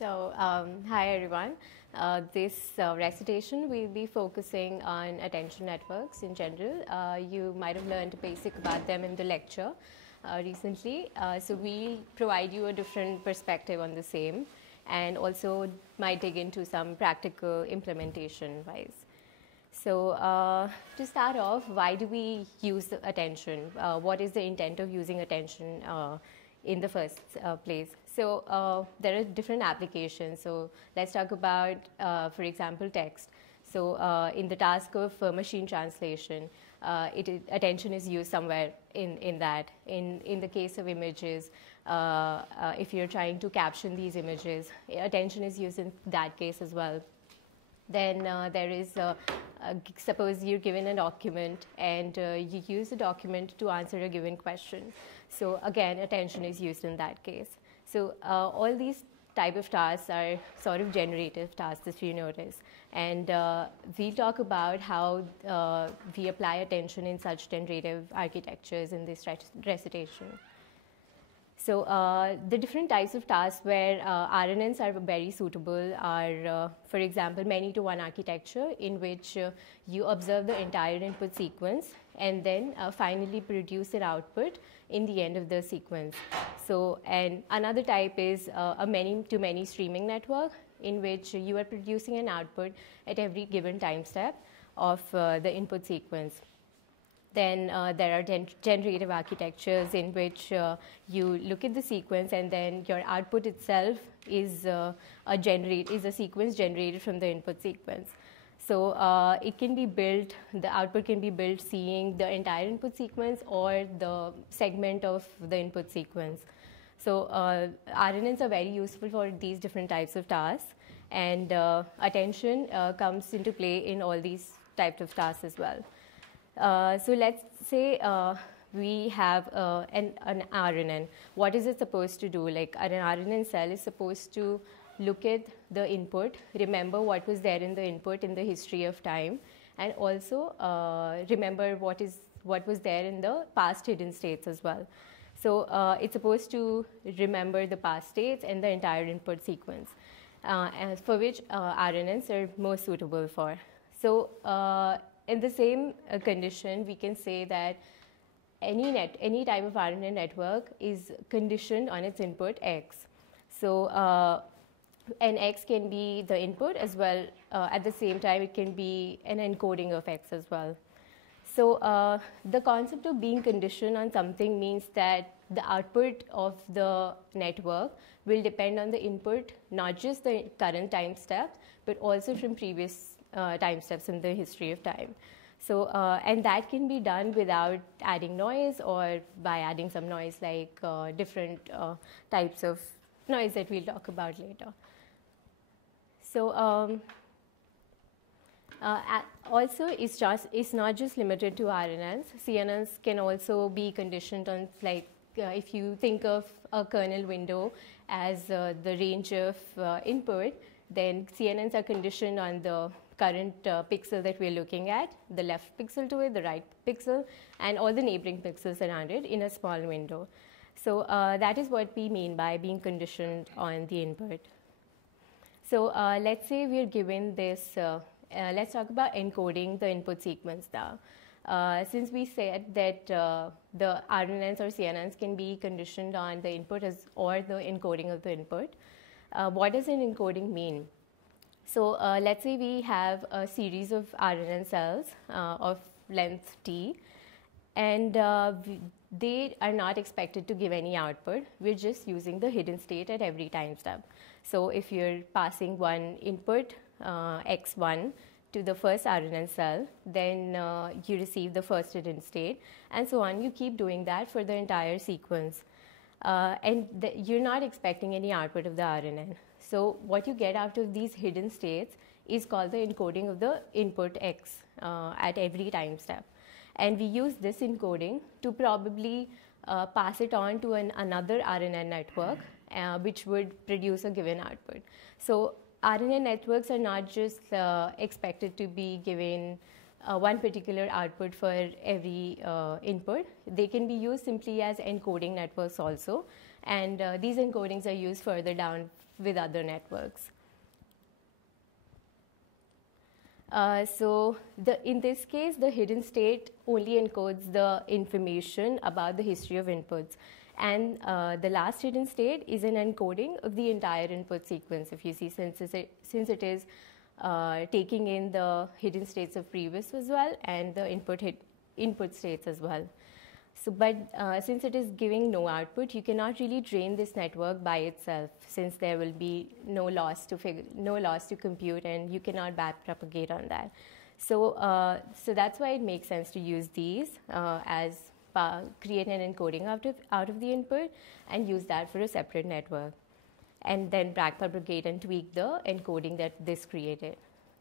Hi everyone. This recitation will be focusing on attention networks in general. You might have learned basic about them in the lecture recently. So we'll provide you a different perspective on the same, and also might dig into some practical implementation wise. To start off, why do we use attention? What is the intent of using attention in the first place? There are different applications. So let's talk about, for example, text. So in the task of machine translation, attention is used somewhere in that. In the case of images, if you're trying to caption these images, attention is used in that case as well. Then there is, suppose you're given a document and you use the document to answer a given question. So again, attention is used in that case. So all these type of tasks are sort of generative tasks, if you notice. And we'll talk about how we apply attention in such generative architectures in this recitation. So the different types of tasks where RNNs are very suitable are, for example, many-to-one architecture, in which you observe the entire input sequence and then finally produce an output in the end of the sequence. So, and another type is a many-to-many streaming network, in which you are producing an output at every given time step of the input sequence. Then there are generative architectures in which you look at the sequence and then your output itself is a sequence generated from the input sequence. So it can be built, the output can be built seeing the entire input sequence or the segment of the input sequence. So RNNs are very useful for these different types of tasks, and attention comes into play in all these types of tasks as well. So let's say we have an RNN. What is it supposed to do? Like an RNN cell is supposed to look at the input, remember what was there in the input in the history of time, and also remember what was there in the past hidden states as well. So it's supposed to remember the past states and the entire input sequence, and for which RNNs are most suitable for. So in the same condition, we can say that any type of RNN network is conditioned on its input X. So and X can be the input as well. At the same time, it can be an encoding of X as well. So the concept of being conditioned on something means that the output of the network will depend on the input, not just the current time step, but also from previous time steps in the history of time. So and that can be done without adding noise, or by adding some noise, like different types of noise that we'll talk about later. So also it's not just limited to RNNs. CNNs can also be conditioned on, like if you think of a kernel window as the range of input, then CNNs are conditioned on the current pixel that we're looking at, the left pixel to it, the right pixel, and all the neighboring pixels around it in a small window. So that is what we mean by being conditioned on the input. So let's say we're given this, let's talk about encoding the input sequence now. Since we said that the RNNs or CNNs can be conditioned on the input or the encoding of the input, what does an encoding mean? So let's say we have a series of RNN cells of length t, and they are not expected to give any output. We're just using the hidden state at every time step. So if you're passing one input x1 to the first RNN cell, then you receive the first hidden state, and so on. You keep doing that for the entire sequence. And you're not expecting any output of the RNN. So what you get out of these hidden states is called the encoding of the input X at every time step. And we use this encoding to probably pass it on to another RNN network, which would produce a given output. So RNN networks are not just expected to be given one particular output for every input. They can be used simply as encoding networks also, and these encodings are used further down with other networks. In this case, the hidden state only encodes the information about the history of inputs. And the last hidden state is an encoding of the entire input sequence, if you see, since it is taking in the hidden states of previous as well and the input states as well. So, but since it is giving no output, you cannot really train this network by itself, since there will be no loss to compute, and you cannot backpropagate on that. So, so that's why it makes sense to use these as create an encoding out of the input and use that for a separate network, and then backpropagate and tweak the encoding that this created.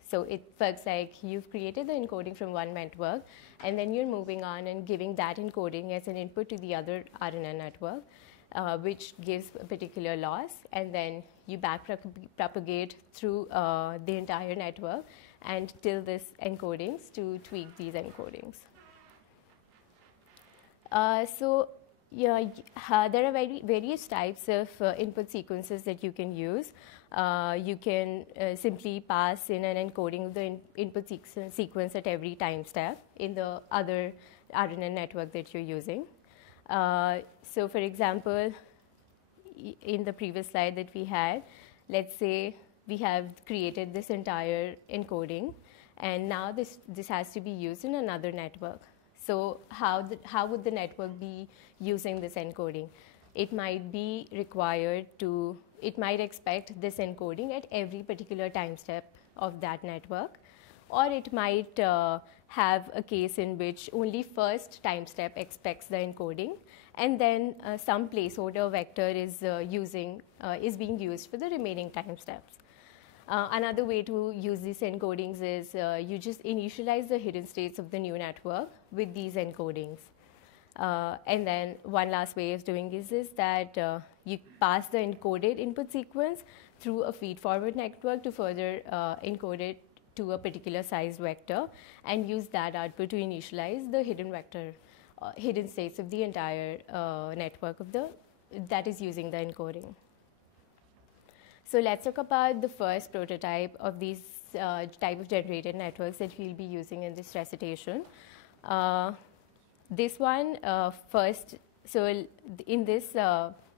So it works like you've created the encoding from one network, and then you're moving on and giving that encoding as an input to the other RNN network, which gives a particular loss, and then you backpropagate through the entire network and till this encodings to tweak these encodings. Yeah, there are various types of input sequences that you can use. You can simply pass in an encoding of the input sequence at every time step in the other RNN network that you're using. So for example, in the previous slide that we had, let's say we have created this entire encoding, and now this has to be used in another network. So how would the network be using this encoding? It might be required to, it might expect this encoding at every particular time step of that network, or it might have a case in which only first time step expects the encoding, and then some placeholder vector is being used for the remaining time steps. Another way to use these encodings is you just initialize the hidden states of the new network with these encodings. And then one last way of doing this is that you pass the encoded input sequence through a feed-forward network to further encode it to a particular sized vector, and use that output to initialize the hidden states of the entire network that is using the encoding. So let's talk about the first prototype of these type of generated networks that we'll be using in this recitation. This one first, so in this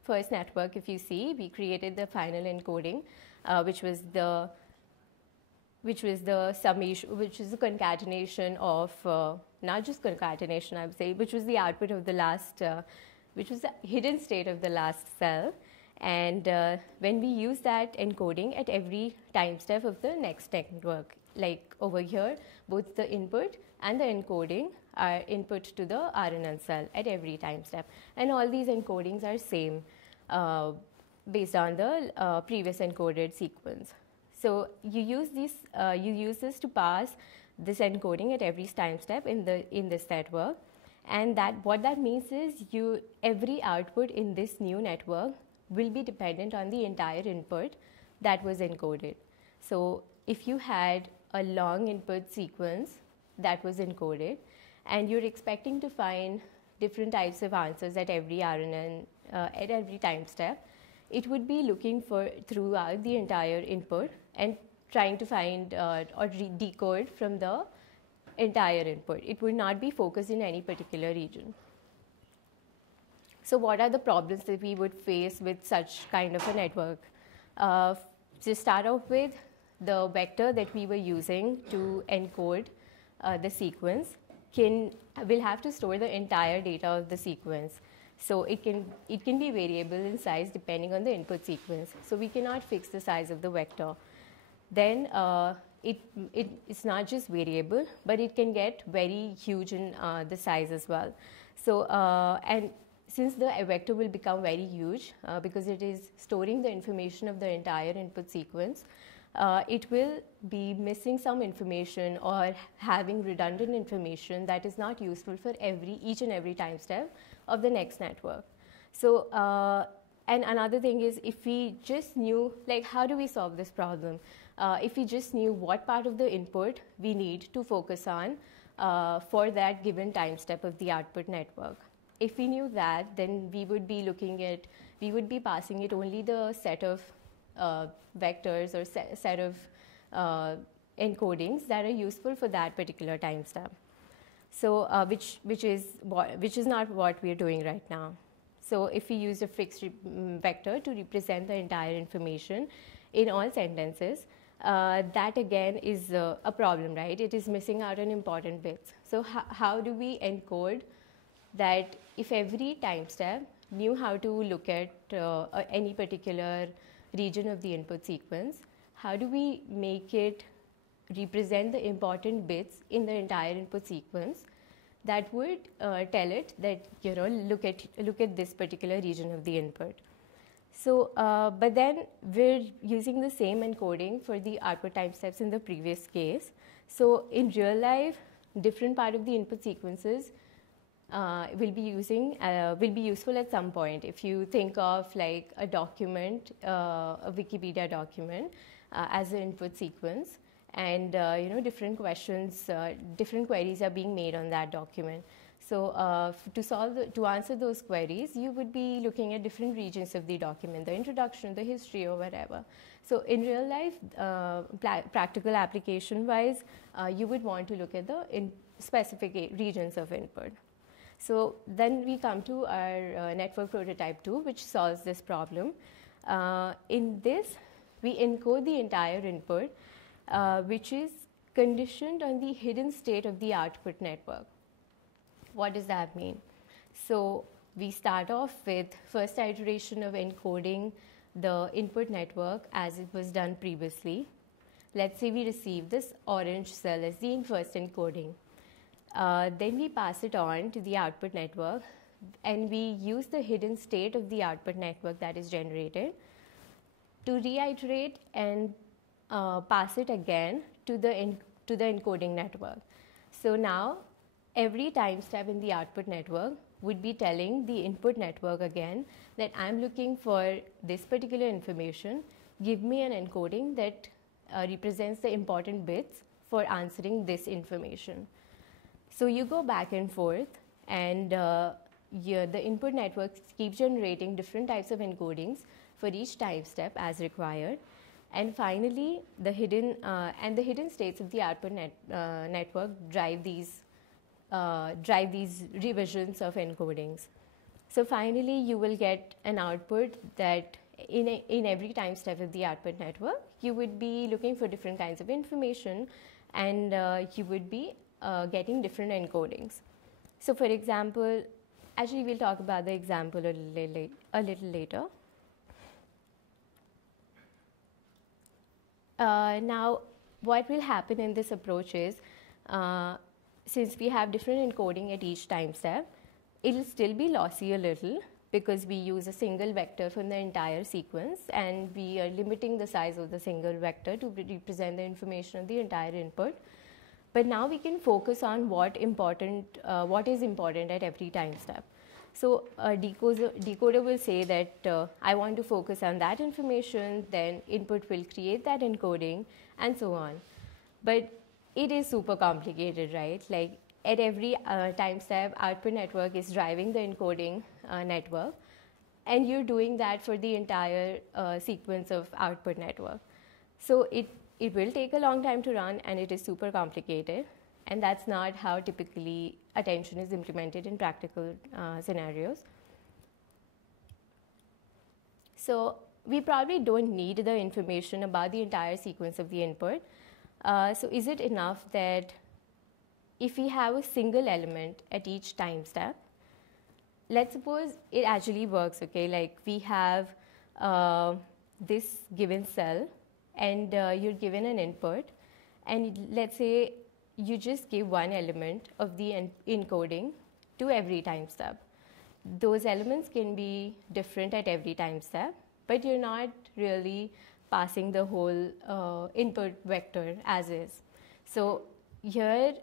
first network, if you see, we created the final encoding, which was the summation, which is the concatenation of, not just concatenation, I would say, which was the output of the last, which was the hidden state of the last cell. And when we use that encoding at every time step of the next network, like over here, both the input and the encoding are input to the RNN cell at every time step. And all these encodings are same based on the previous encoded sequence. So you use this to pass this encoding at every time step in this network, and what that means is every output in this new network will be dependent on the entire input that was encoded. So if you had a long input sequence that was encoded, and you're expecting to find different types of answers at every RNN at every time step, it would be looking throughout the entire input and trying to find or decode from the entire input. It would not be focused in any particular region. So what are the problems that we would face with such kind of a network? To start off with, the vector that we were using to encode the sequence will have to store the entire data of the sequence. So it can be variable in size depending on the input sequence. So we cannot fix the size of the vector. Then it's not just variable, but it can get very huge in the size as well. So and since the vector will become very huge because it is storing the information of the entire input sequence, it will be missing some information or having redundant information that is not useful for each and every time step of the next network. So and another thing is, if we just knew, like, how do we solve this problem? If we just knew what part of the input we need to focus on for that given time step of the output network. If we knew that, then we would be passing it only the set of vectors or set of encodings that are useful for that particular time step. So which is not what we are doing right now. So if we use a fixed vector to represent the entire information in all sentences, that again is a problem, right? It is missing out on important bits. So how do we encode that if every time step knew how to look at any particular region of the input sequence, how do we make it represent the important bits in the entire input sequence that would tell it that, look at this particular region of the input. So, but then we're using the same encoding for the output time steps in the previous case. So in real life, different part of the input sequences will be useful at some point. If you think of like a document, a Wikipedia document as an input sequence, and different questions, different queries are being made on that document. So to answer those queries, you would be looking at different regions of the document, the introduction, the history, or whatever. So in real life, practical application wise, you would want to look at the specific regions of input. So then we come to our network prototype 2, which solves this problem. In this, we encode the entire input, which is conditioned on the hidden state of the output network. What does that mean? So we start off with first iteration of encoding the input network as it was done previously. Let's say we receive this orange cell as the first encoding. Then we pass it on to the output network, and we use the hidden state of the output network that is generated to reiterate and pass it again to the encoding network. So now every time step in the output network would be telling the input network again that I'm looking for this particular information, give me an encoding that represents the important bits for answering this information. So you go back and forth, and the input network keeps generating different types of encodings for each time step as required. And finally, the hidden states of the output network drive these revisions of encodings. So finally, you will get an output that in every time step of the output network, you would be looking for different kinds of information, and you would be getting different encodings. So for example, actually we'll talk about the example a little later. Now, what will happen in this approach is, since we have different encoding at each time step, it will still be lossy a little because we use a single vector from the entire sequence, and we are limiting the size of the single vector to represent the information of the entire input. But now we can focus on what is important at every time step. So decoder will say that I want to focus on that information, then input will create that encoding, and so on. But it is super complicated, right? Like at every time step, output network is driving the encoding network, and you're doing that for the entire sequence of output network. So it will take a long time to run, and it is super complicated. And that's not how typically attention is implemented in practical scenarios. So we probably don't need the information about the entire sequence of the input. So is it enough that if we have a single element at each time step, let's suppose it actually works, okay? Like we have this given cell, and you're given an input, and let's say you just give one element of the encoding to every time step. Those elements can be different at every time step, but you're not really passing the whole input vector as is. So here,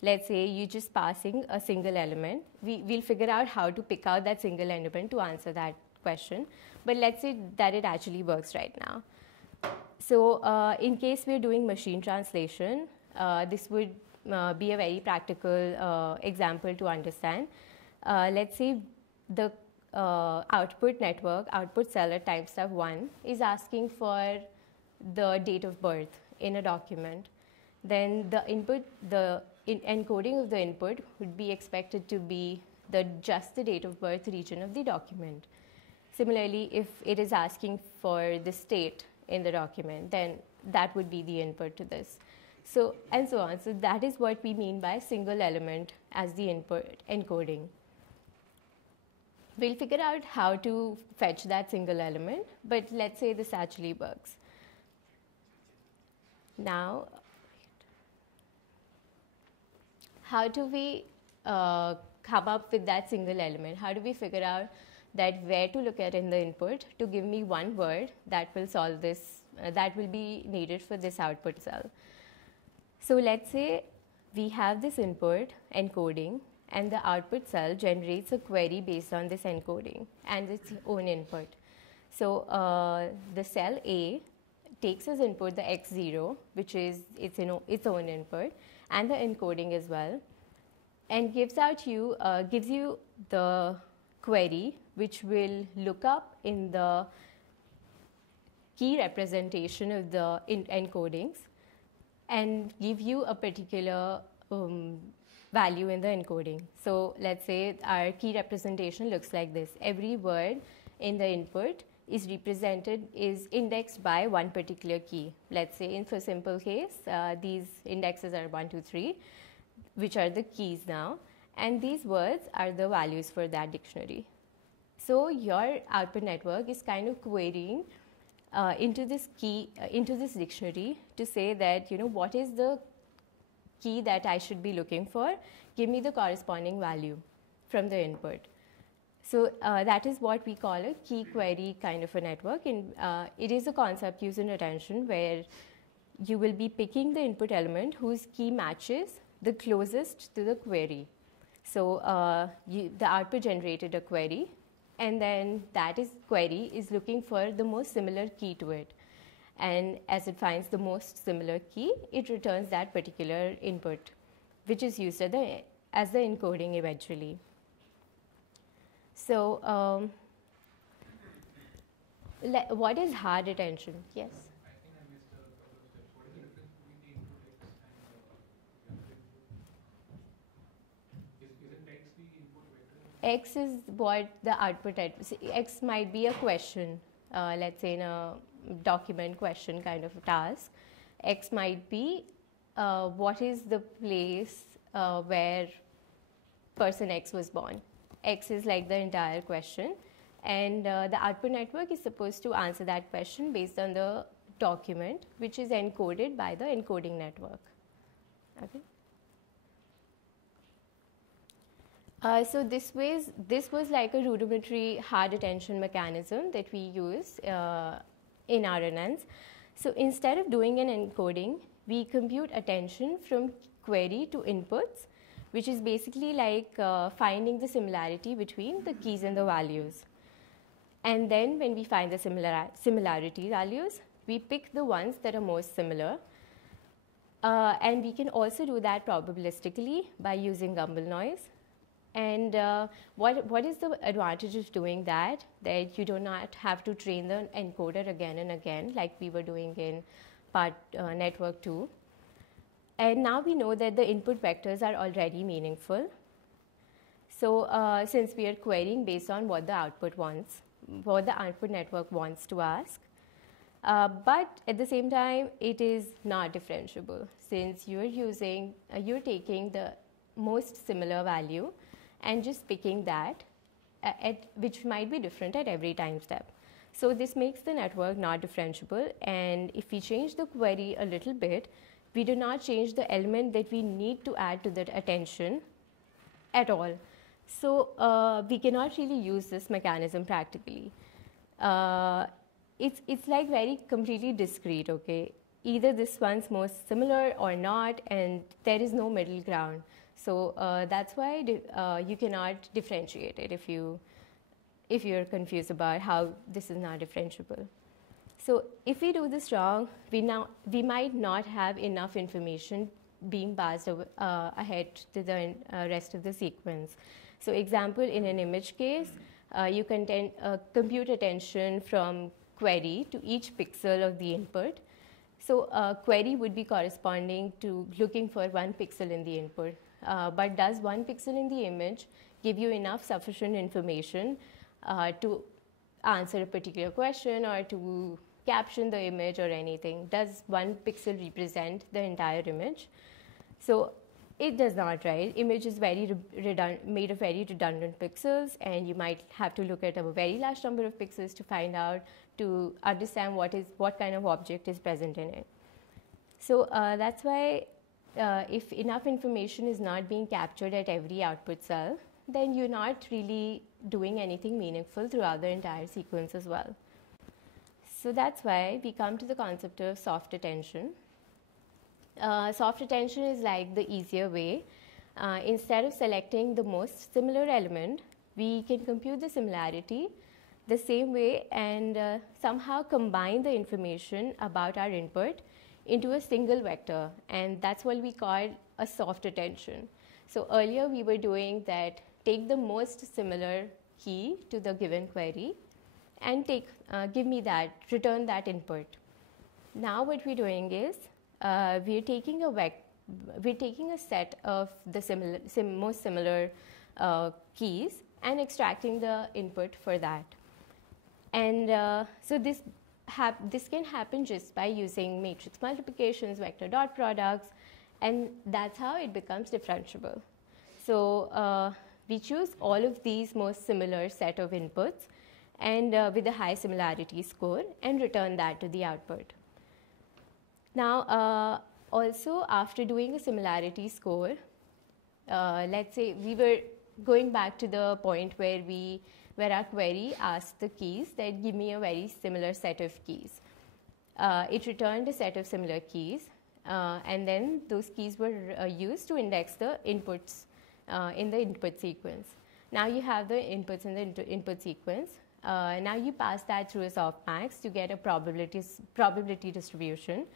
let's say you're just passing a single element. We'll figure out how to pick out that single element to answer that question, but let's say that it actually works right now. So in case we're doing machine translation, this would be a very practical example to understand. Let's say the output network, output cell at timestamp 1 is asking for the date of birth in a document, then the input, encoding of the input would be expected to be just the date of birth region of the document. Similarly, if it is asking for the state in the document, then that would be the input to this. So, and so on. So that is what we mean by single element as the input encoding. We'll figure out how to fetch that single element, but let's say this actually works. Now, how do we come up with that single element? How do we figure out that where to look at in the input to give me one word that will solve this, that will be needed for this output cell? So let's say we have this input encoding, and the output cell generates a query based on this encoding and its own input. So the cell A takes as input the x0, which is its own input, and the encoding as well, and gives you the query, which will look up in the key representation of the encodings and give you a particular value in the encoding. So let's say our key representation looks like this. Every word in the input is indexed by one particular key. Let's say for simple case, these indexes are 1, 2, 3, which are the keys now, and these words are the values for that dictionary. So your output network is kind of querying into this dictionary to say that, what is the key that I should be looking for, give me the corresponding value from the input. So that is what we call a key query kind of a network, and it is a concept used in attention where you will be picking the input element whose key matches the closest to the query. So the output generated a query, and then query is looking for the most similar key to it. And as it finds the most similar key, it returns that particular input, which is used as the encoding eventually. So what is hard attention? Yes? I think I missed a couple of steps. What is the difference between the input x and the other input? Isn't x the input vector? X is what the output X might be a question, let's say in a document question kind of a task. X might be what is the place where person X was born. X is like the entire question, and the output network is supposed to answer that question based on the document, which is encoded by the encoding network. Okay. So this was like a rudimentary hard attention mechanism that we use in RNNs. So instead of doing an encoding, we compute attention from query to inputs, which is basically like finding the similarity between the keys and the values. And then when we find the similarity values, we pick the ones that are most similar. And we can also do that probabilistically by using Gumbel noise. And what is the advantage of doing that? That you do not have to train the encoder again and again like we were doing in part network 2. And now we know that the input vectors are already meaningful. So since we are querying based on what the output wants, what the output network wants to ask, but at the same time, it is not differentiable since you're taking the most similar value and just picking that, which might be different at every time step. So this makes the network not differentiable, and if we change the query a little bit, we do not change the element that we need to add to that attention at all. So we cannot really use this mechanism practically. It's like very completely discrete, okay? Either this one's most similar or not, and there is no middle ground. So that's why you cannot differentiate it if you're confused about how this is not differentiable. So if we do this wrong, we might not have enough information being passed ahead to the rest of the sequence. So example, in an image case, you compute attention from query to each pixel of the input. So query would be corresponding to looking for one pixel in the input. But does one pixel in the image give you enough sufficient information to answer a particular question or to caption the image or anything? Does one pixel represent the entire image? So it does not, right? Image is made of very redundant pixels, and you might have to look at a very large number of pixels to find out, to understand what kind of object is present in it. So that's why if enough information is not being captured at every output cell, then you're not really doing anything meaningful throughout the entire sequence as well. So that's why we come to the concept of soft attention. Soft attention is like the easier way. Instead of selecting the most similar element, we can compute the similarity the same way and somehow combine the information about our input into a single vector, and that's what we call a soft attention. So earlier we were doing that, take the most similar key to the given query and give me that, return that input. Now what we're doing is we're taking a set of the most similar keys and extracting the input for that. And so this can happen just by using matrix multiplications, vector dot products, and that's how it becomes differentiable. So we choose all of these most similar set of inputs and with a high similarity score and return that to the output. Now, also after doing a similarity score, let's say we were going back to the point where our query asked the keys that give me a very similar set of keys. It returned a set of similar keys, and then those keys were used to index the inputs in the input sequence. Now you have the inputs in the input sequence. Now you pass that through a softmax to get a probability distribution.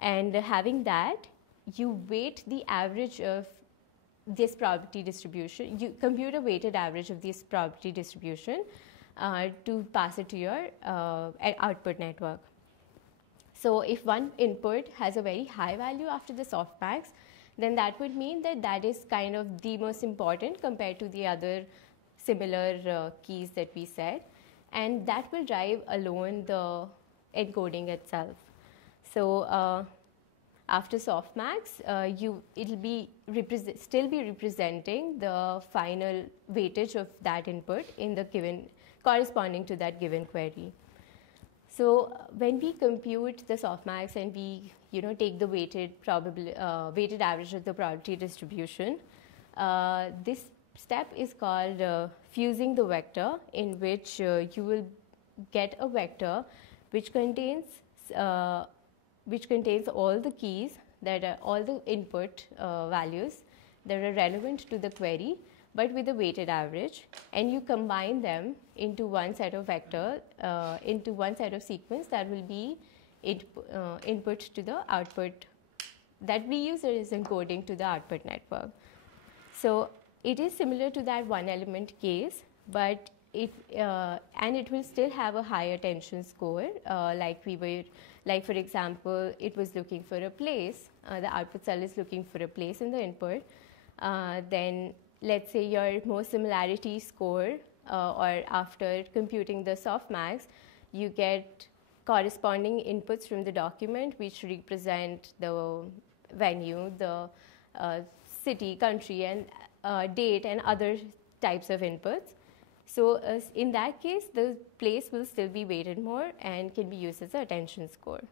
And having that, you weight the average of this probability distribution. You compute a weighted average of this probability distribution to pass it to your output network. So if one input has a very high value after the softmax, then that would mean that that is kind of the most important compared to the other similar keys that we said. And that will drive alone the encoding itself. So after softmax, it'll be still be representing the final weightage of that input in the given corresponding to that given query. So when we compute the softmax and we take the weighted average of the probability distribution, this step is called fusing the vector, in which you will get a vector which contains all the keys that are all the input values that are relevant to the query, but with a weighted average, and you combine them into one set of vector, into one set of sequence that will be input to the output that we use as encoding to the output network. So it is similar to that one element case, but it will still have a high attention score, like for example, it was looking for a place, the output cell is looking for a place in the input, then let's say your most similarity score, or after computing the softmax, you get corresponding inputs from the document which represent the venue, the city, country, and date, and other types of inputs. So in that case, the place will still be weighted more and can be used as an attention score.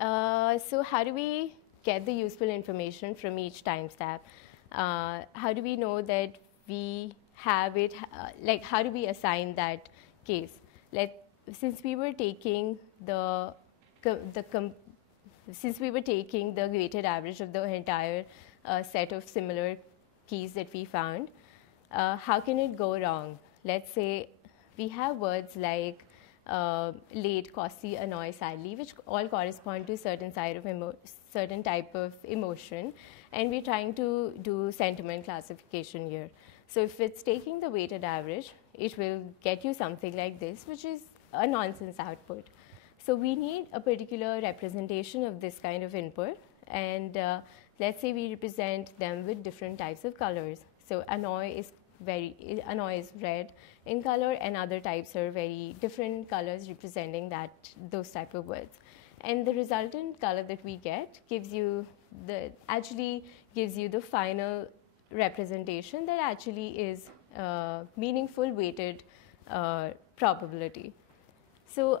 So how do we get the useful information from each time step? How do we know that we have it? How do we assign that case? Since we were taking the weighted average of the entire set of similar keys that we found, how can it go wrong? Let's say we have words like late, costly, annoy, sadly, which all correspond to a certain type of emotion, and we're trying to do sentiment classification here. So if it's taking the weighted average, it will get you something like this, which is a nonsense output. So we need a particular representation of this kind of input, and let's say we represent them with different types of colors. So annoy is red in color, and other types are very different colors representing those type of words. And the resultant color that we get gives you the final representation that actually is meaningful weighted probability. So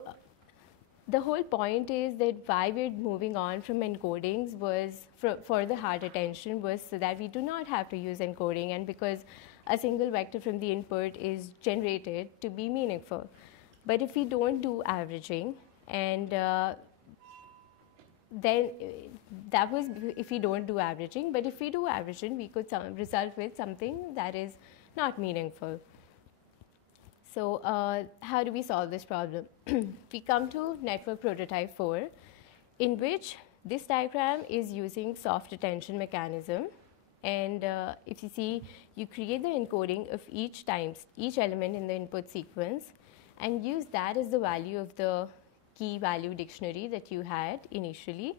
the whole point is that why we're moving on from encodings was for the hard attention was so that we do not have to use encoding, and because a single vector from the input is generated to be meaningful. But if we don't do averaging, and then that was if we don't do averaging, but if we do averaging, we could result with something that is not meaningful. So how do we solve this problem? We come to network prototype 4, in which this diagram is using soft attention mechanism. And if you see, you create the encoding of each element in the input sequence, and use that as the value of the key value dictionary that you had initially.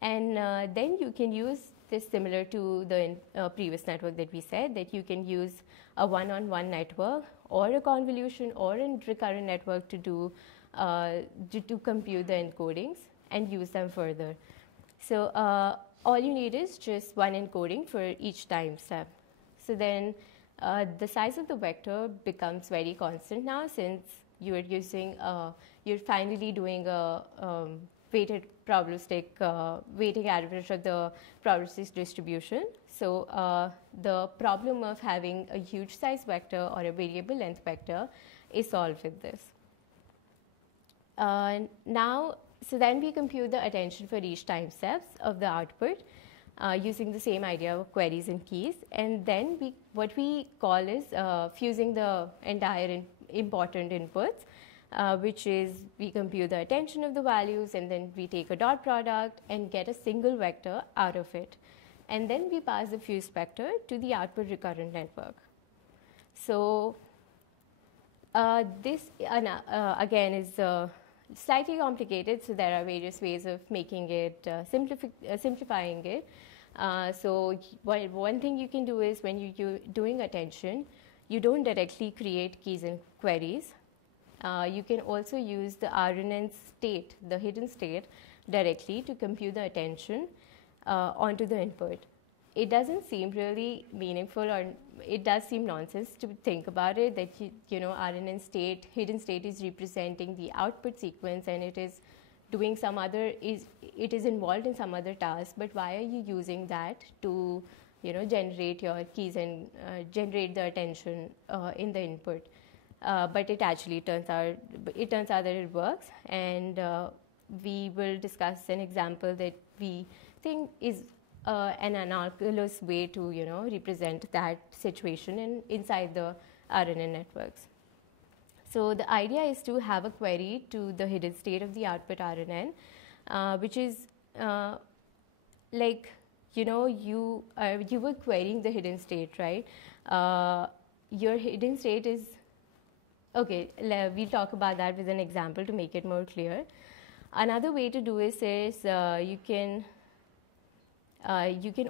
And then you can use this similar to the previous network that we said, that you can use a one-on-one network or a convolution or a recurrent network to compute the encodings and use them further. So all you need is just one encoding for each time step. So then the size of the vector becomes very constant now, since you are using you're finally doing a weighted probabilistic weighting average of the probabilistic distribution. So the problem of having a huge size vector or a variable length vector is solved with this. So then we compute the attention for each time steps of the output using the same idea of queries and keys. And then what we call is fusing the entire important inputs, which is we compute the attention of the values, and then we take a dot product and get a single vector out of it. And then we pass the fused vector to the output recurrent network. So this again is slightly complicated, so there are various ways of making it, simplifying it. So one thing you can do is when you're doing attention, you don't directly create keys and queries. You can also use the RNN state, the hidden state, directly to compute the attention onto the input. It doesn't seem really meaningful, or it does seem nonsense to think about it, that RNN state, hidden state, is representing the output sequence, and it is doing it is involved in some other task. But why are you using that to generate your keys and generate the attention in the input? But it actually turns out that it works, and we will discuss an example that we think is an analogous way to represent that situation inside the RNN networks. So the idea is to have a query to the hidden state of the output RNN, which is like you were querying the hidden state, right? Your hidden state is okay. We'll talk about that with an example to make it more clear. Another way to do this is you can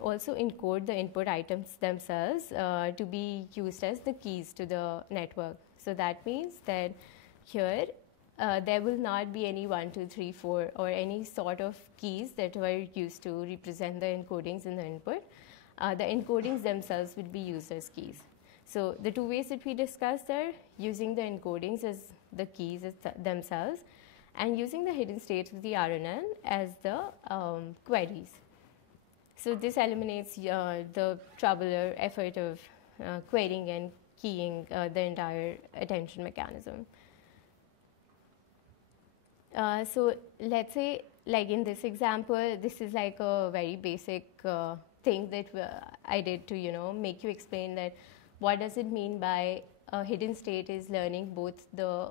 also encode the input items themselves to be used as the keys to the network. So that means that here there will not be any 1, 2, 3, 4 or any sort of keys that were used to represent the encodings in the input. The encodings themselves will be used as keys. So the two ways that we discussed are using the encodings as the keys themselves, and using the hidden states of the RNN as the queries. So this eliminates the trouble or effort of querying and keying the entire attention mechanism. So let's say, like in this example, this is like a very basic thing that I did to make you explain that what does it mean by a hidden state is learning both the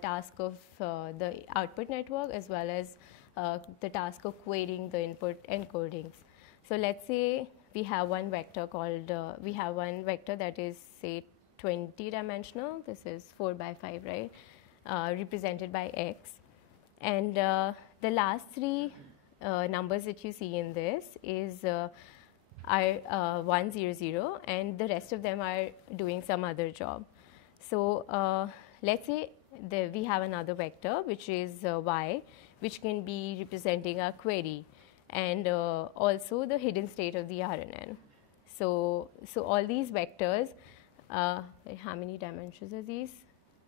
task of the output network as well as the task of querying the input encodings. So let's say we have one vector called, we have one vector that is, say, 20 dimensional. This is 4 by 5, right? Represented by x. And the last three numbers that you see in this is are 1, 0, 0, and the rest of them are doing some other job. So let's say we have another vector which is y, which can be representing our query, and also the hidden state of the RNN. So all these vectors, how many dimensions are these?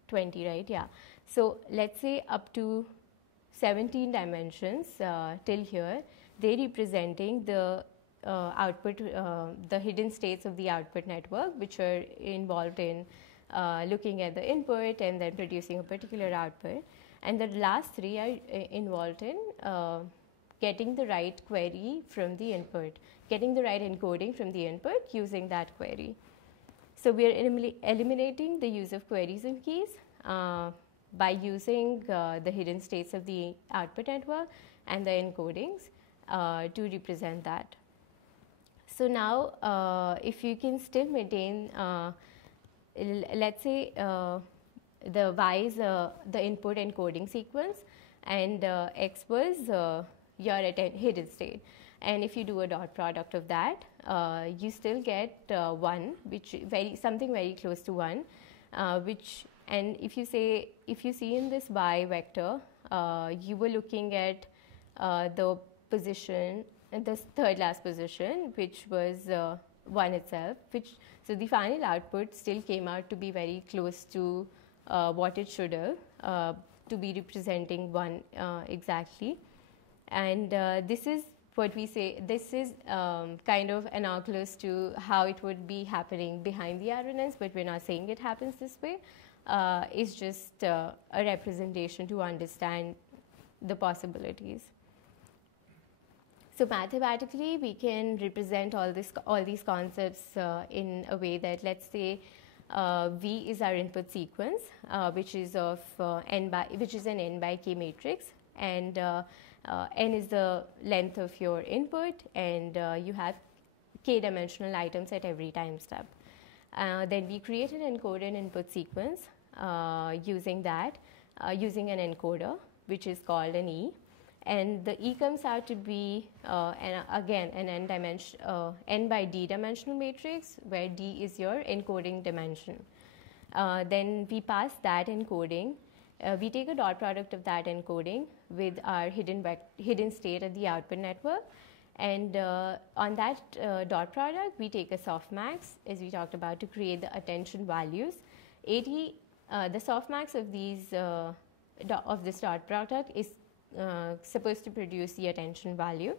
20, right? Yeah. So let's say up to 17 dimensions till here, they representing the output, the hidden states of the output network, which are involved in looking at the input and then producing a particular output. And the last three are involved in getting the right query from the input, getting the right encoding from the input using that query. So we are eliminating the use of queries and keys by using the hidden states of the output network and the encodings to represent that. So now if you can still maintain, let's say the y is the input encoding sequence, and x was your hidden state. And if you do a dot product of that, you still get 1, which something very close to 1, which, and if you see in this y vector, you were looking at the position, and the third last position, which was 1 itself, so the final output still came out to be very close to what it should have, to be representing 1 exactly. And this is what we say, this is kind of analogous to how it would be happening behind the RNNs, but we're not saying it happens this way. It's just a representation to understand the possibilities. So mathematically, we can represent all these concepts in a way that, let's say, V is our input sequence, which is of which is an n by k matrix, and n is the length of your input, and you have k dimensional items at every time step. Then we create an encoded input sequence using that, using an encoder, which is called an E. And the E comes out to be, again, an n by d dimensional matrix, where d is your encoding dimension. Then we pass that encoding. We take a dot product of that encoding with our hidden state at the output network. And on that dot product, we take a softmax, as we talked about, to create the attention values. The softmax of these of this dot product is supposed to produce the attention value,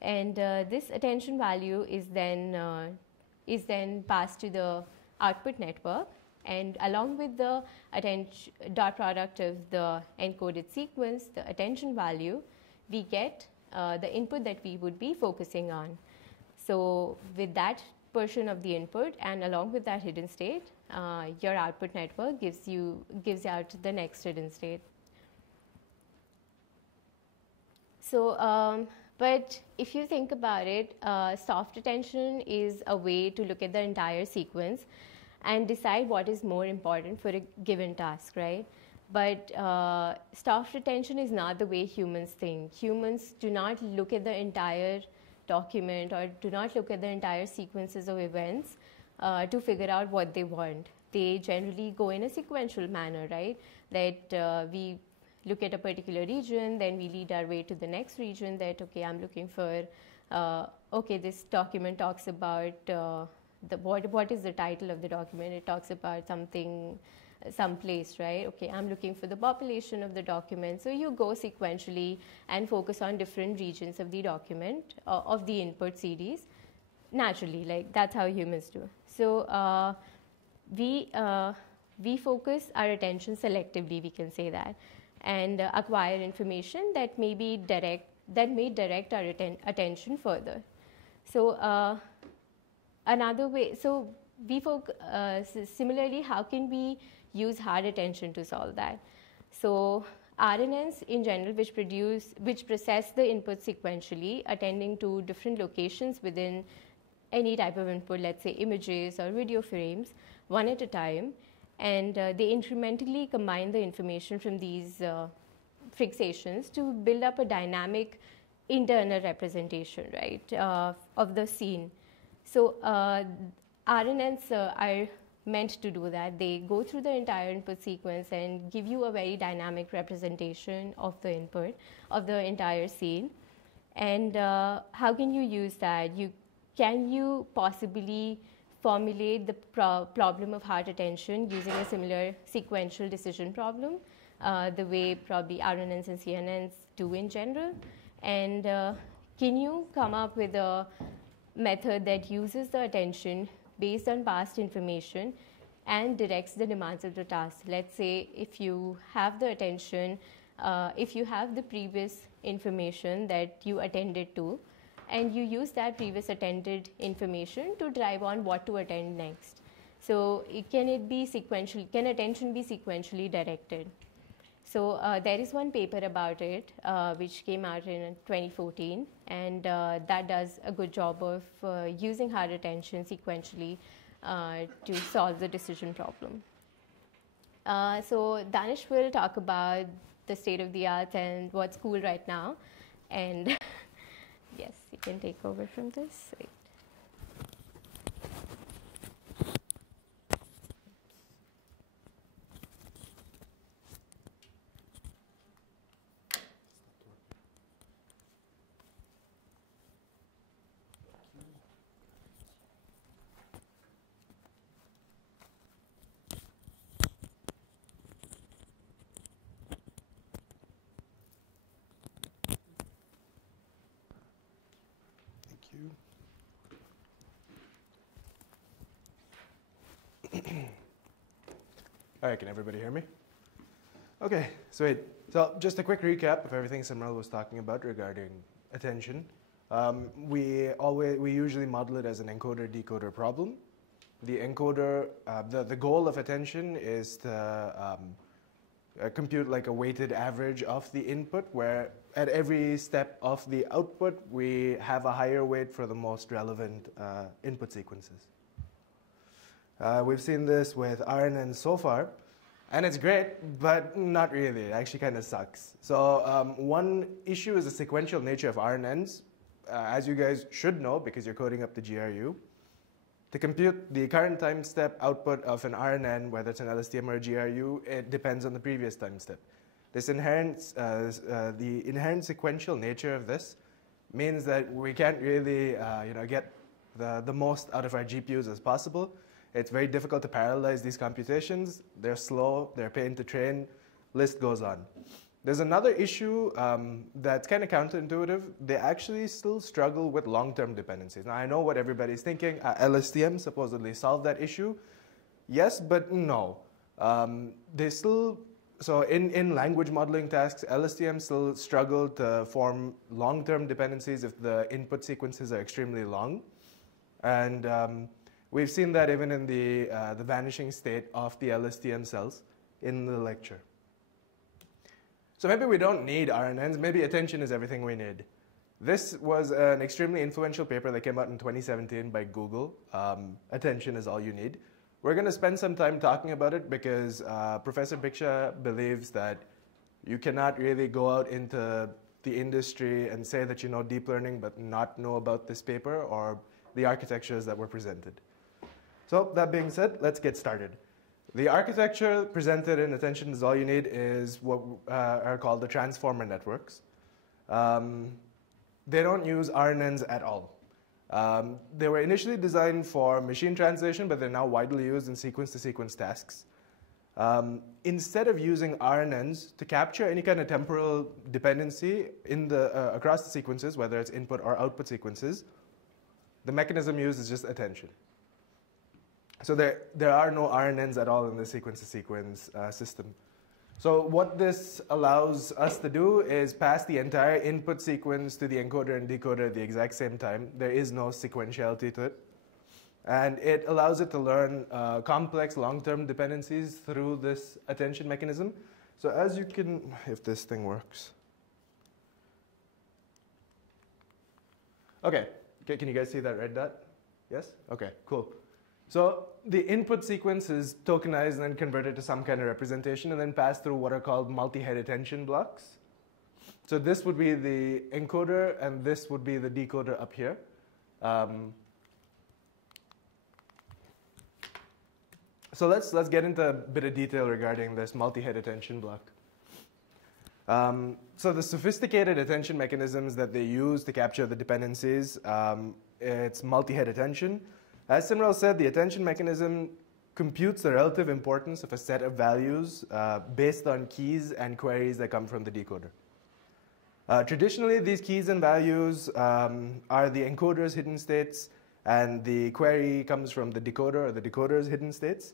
and this attention value is then passed to the output network, and along with the dot product of the encoded sequence, the attention value, we get the input that we would be focusing on. So with that portion of the input and along with that hidden state, your output network gives out the next hidden state. So, but if you think about it, soft attention is a way to look at the entire sequence and decide what is more important for a given task, right? But soft attention is not the way humans think. Humans do not look at the entire document or do not look at the entire sequences of events to figure out what they want. They generally go in a sequential manner, right? That we look at a particular region, then we lead our way to the next region, that, okay, I'm looking for, okay, this document talks about, what is the title of the document? It talks about something, some place, right? Okay, I'm looking for the population of the document. So you go sequentially and focus on different regions of the document, of the input series, naturally, like that's how humans do. So we focus our attention selectively, we can say that, and acquire information that may direct our attention further. So another way, so we similarly, how can we use hard attention to solve that? So RNNs in general, which process the input sequentially, attending to different locations within any type of input, let's say images or video frames, one at a time, and they incrementally combine the information from these fixations to build up a dynamic internal representation, right, of the scene. So RNNs are meant to do that. They go through the entire input sequence and give you a very dynamic representation of the input of the entire scene. And how can you use that? Can you possibly formulate the problem of heart attention using a similar sequential decision problem, the way probably RNNs and CNNs do in general? And can you come up with a method that uses the attention based on past information and directs the demands of the task? Let's say if you have the attention, if you have the previous information that you attended to, and you use that previous attended information to drive on what to attend next. So can attention be sequentially directed? So there is one paper about it which came out in 2014, and that does a good job of using heart attention sequentially to solve the decision problem. So Danish will talk about the state of the art and what's cool right now, and yes, you can take over from this. All right, can everybody hear me? Okay, sweet. So just a quick recap of everything Simral was talking about regarding attention. We usually model it as an encoder-decoder problem. The encoder, the goal of attention is to compute like a weighted average of the input, where at every step of the output, we have a higher weight for the most relevant input sequences. We've seen this with RNN so far, and it's great, but not really. It actually kind of sucks. So one issue is the sequential nature of RNNs. As you guys should know, because you're coding up the GRU, to compute the current time step output of an RNN, whether it's an LSTM or a GRU, it depends on the previous time step. This the inherent sequential nature of this means that we can't really get the most out of our GPUs as possible. It's very difficult to parallelize these computations. They're slow, they're a pain to train, list goes on. There's another issue that's kind of counterintuitive. They actually still struggle with long-term dependencies. Now, I know what everybody's thinking. LSTM supposedly solved that issue. Yes, but no. So in language modeling tasks, LSTM still struggle to form long-term dependencies if the input sequences are extremely long. And we've seen that even in the vanishing state of the LSTM cells in the lecture. So maybe we don't need RNNs. Maybe attention is everything we need. This was an extremely influential paper that came out in 2017 by Google. Attention is all you need. We're going to spend some time talking about it because Professor Bhiksha believes that you cannot really go out into the industry and say that you know deep learning but not know about this paper or the architectures that were presented. So that being said, let's get started. The architecture presented in Attention is All You Need is what are called the transformer networks. They don't use RNNs at all. They were initially designed for machine translation, but they're now widely used in sequence-to-sequence tasks. Instead of using RNNs to capture any kind of temporal dependency in across the sequences, whether it's input or output sequences, the mechanism used is just attention. So there are no RNNs at all in the sequence-to-sequence system. So what this allows us to do is pass the entire input sequence to the encoder and decoder at the exact same time. There is no sequentiality to it. And it allows it to learn complex long-term dependencies through this attention mechanism. So as you can, if this thing works. Okay, can you guys see that red dot? Yes? Okay, cool. So the input sequence is tokenized and then converted to some kind of representation and then passed through what are called multi-head attention blocks. So this would be the encoder and this would be the decoder up here. So let's get into a bit of detail regarding this multi-head attention block. So the sophisticated attention mechanisms that they use to capture the dependencies, it's multi-head attention. As Simral said, the attention mechanism computes the relative importance of a set of values based on keys and queries that come from the decoder. Traditionally, these keys and values are the encoder's hidden states, and the query comes from the decoder or the decoder's hidden states.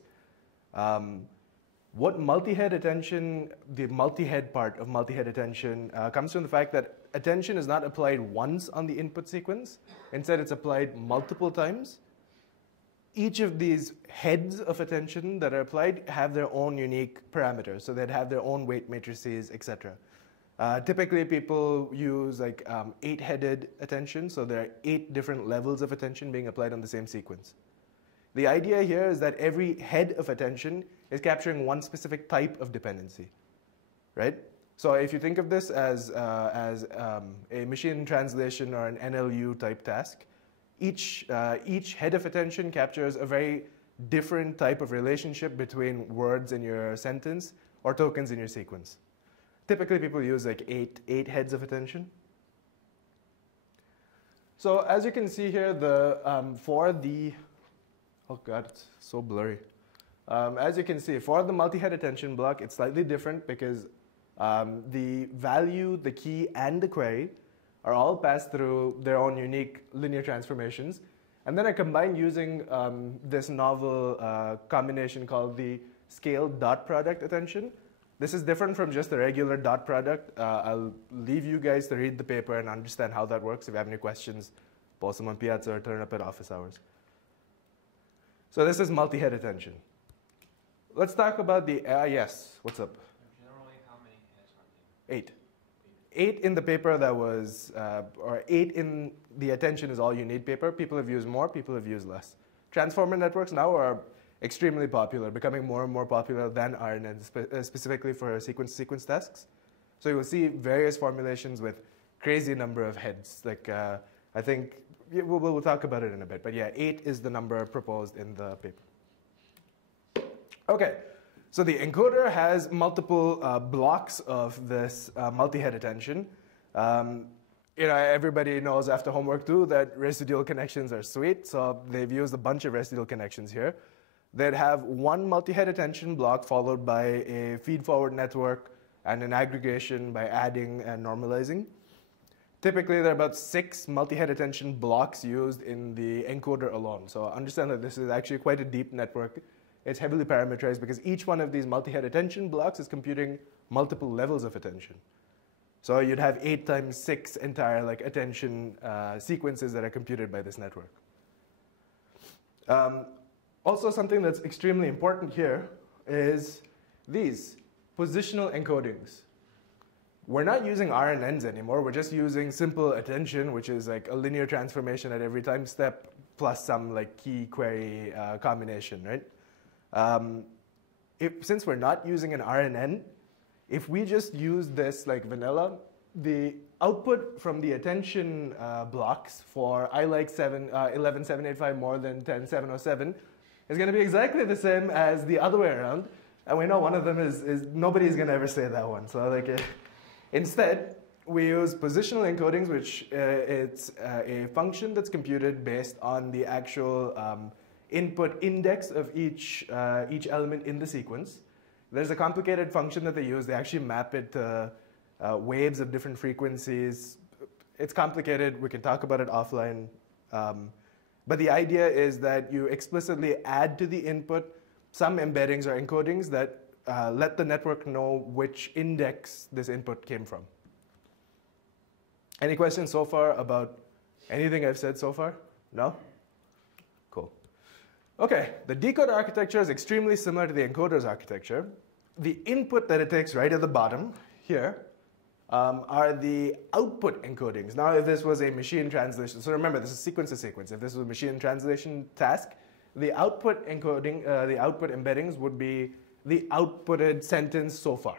What multi-head attention, the multi-head part of multi-head attention, comes from the fact that attention is not applied once on the input sequence. Instead, it's applied multiple times. Each of these heads of attention that are applied have their own unique parameters. So they'd have their own weight matrices, etc. Typically, people use like 8-headed attention. So there are 8 different levels of attention being applied on the same sequence. The idea here is that every head of attention is capturing one specific type of dependency, right? So if you think of this as a machine translation or an NLU type task, each head of attention captures a very different type of relationship between words in your sentence or tokens in your sequence. Typically, people use like eight heads of attention. So as you can see here, oh God, it's so blurry. As you can see, for the multi-head attention block, it's slightly different because the value, the key, and the query are all passed through their own unique linear transformations. And then are combined using this novel combination called the scaled dot product attention. This is different from just the regular dot product. I'll leave you guys to read the paper and understand how that works. If you have any questions, post them on Piazza or turn up at office hours. So this is multi-head attention. Let's talk about the, yes, what's up? Generally, how many heads are there? 8. 8 in the paper that was, or 8 in the attention is all you need paper. People have used more, people have used less. Transformer networks now are extremely popular, becoming more and more popular than RNN, specifically for sequence tasks. So you will see various formulations with crazy number of heads. Like, I think, we'll talk about it in a bit. But yeah, 8 is the number proposed in the paper. Okay. So the encoder has multiple blocks of this multi-head attention. Everybody knows after homework too that residual connections are sweet, so they've used a bunch of residual connections here. They'd have one multi-head attention block followed by a feed-forward network and an aggregation by adding and normalizing. Typically, there are about 6 multi-head attention blocks used in the encoder alone. So understand that this is actually quite a deep network. It's heavily parameterized because each one of these multi-head attention blocks is computing multiple levels of attention. So you'd have 8 times 6 entire attention sequences that are computed by this network. Also, something that's extremely important here is these positional encodings. We're not using RNNs anymore. We're just using simple attention, which is like a linear transformation at every time step plus some key query combination, right? Since we're not using an RNN, if we just use this like vanilla, the output from the attention blocks for I like 11785 more than 10707 is going to be exactly the same as the other way around. And we know one of them is nobody's going to ever say that one. So instead, we use positional encodings, which it's a function that's computed based on the actual input index of each element in the sequence. There's a complicated function that they use. They actually map it to waves of different frequencies. It's complicated. We can talk about it offline. But the idea is that you explicitly add to the input some embeddings or encodings that let the network know which index this input came from. Any questions so far about anything I've said so far? No? Cool. Okay, the decoder architecture is extremely similar to the encoder's architecture. The input that it takes right at the bottom here are the output encodings. Now, if this was a machine translation, so remember, this is sequence to sequence. If this was a machine translation task, the output encoding, the output embeddings would be the outputted sentence so far.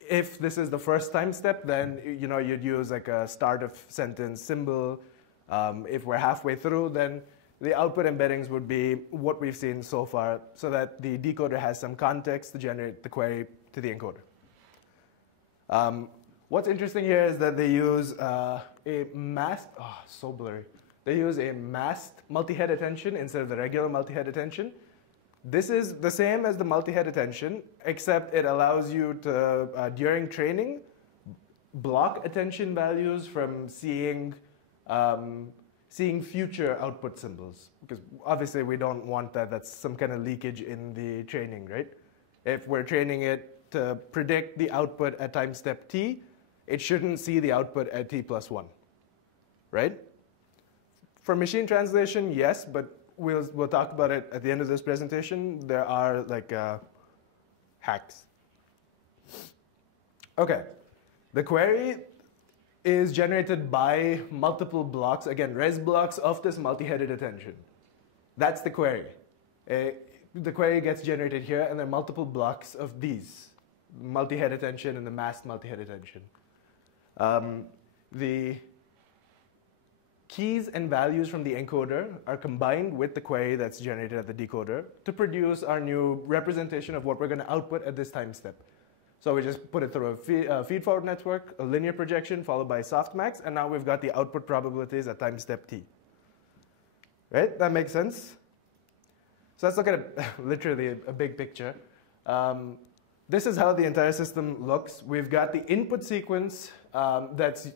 If this is the first time step, then you'd use like a start of sentence symbol. If we're halfway through, then the output embeddings would be what we've seen so far, so that the decoder has some context to generate the query to the encoder. What's interesting here is that they use a masked, so blurry. They use a masked multi-head attention instead of the regular multi-head attention. This is the same as the multi-head attention, except it allows you to, during training, block attention values from seeing future output symbols. Because obviously we don't want that. That's some kind of leakage in the training, right? If we're training it to predict the output at time step t, it shouldn't see the output at t plus 1, right? For machine translation, yes, but we'll talk about it at the end of this presentation. There are like hacks. Okay, the query is generated by multiple blocks, again, res blocks of this multi-headed attention. That's the query. The query gets generated here, and there are multiple blocks of these, multi-head attention and the masked multi-head attention. The keys and values from the encoder are combined with the query that's generated at the decoder to produce our new representation of what we're going to output at this time step. So we just put it through a feed-forward network, a linear projection followed by softmax, and now we've got the output probabilities at time step t. Right? That makes sense? So let's look at literally a big picture. This is how the entire system looks. We've got the input sequence that's